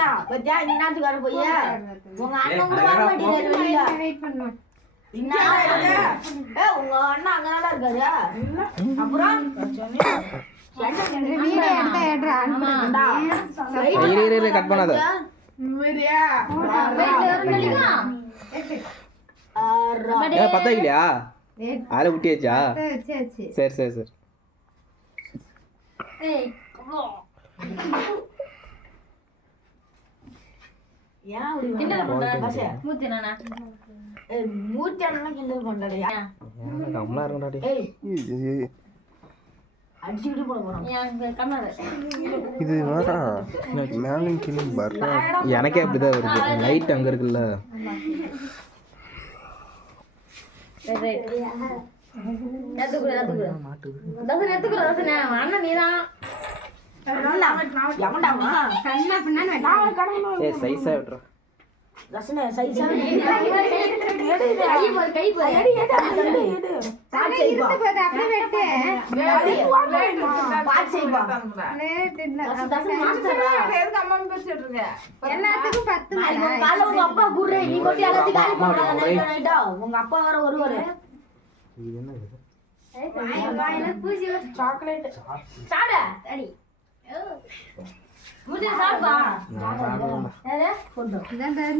என்ன பத்தியா நீ நாட்டுக்கு வர போய் உங்க அண்ணன் கூட வர மாட்டேங்கிறாரு வெளியில வெயிட் பண்ணுவேன். உங்க அண்ணன் அங்கதான்டா இருக்காரு அப்புறம் வீடியோ எடுத்தா ஏட்ரா இரு கட் பண்ணாத. பத்தா இல்லையா? ஆளை விட்டியாச்சா? வச்சாச்சு. சரி சரி சரி. ஏன் அப்படி மூச்சு அண்ணன் கிண்டல் பண்றா கம்மலா இருக்கா? அடிச்சுக்கிட்டு போட போறோம் இது வேற மேலும் கீழே வர்ற எனக்கே அப்படிதான் வருது. லைட் அங்க இருக்குல்ல. சைஸா விட்டுற ரசனை சைஸா எல்லாத்துக்கும் 10 அப்பா குர்ரே நீ கொட்டி எல்லாத்தையும் உங்க அப்பா வர வருவாரு சாக்லேட் சாப்பிட அடி சாப்பிடுவா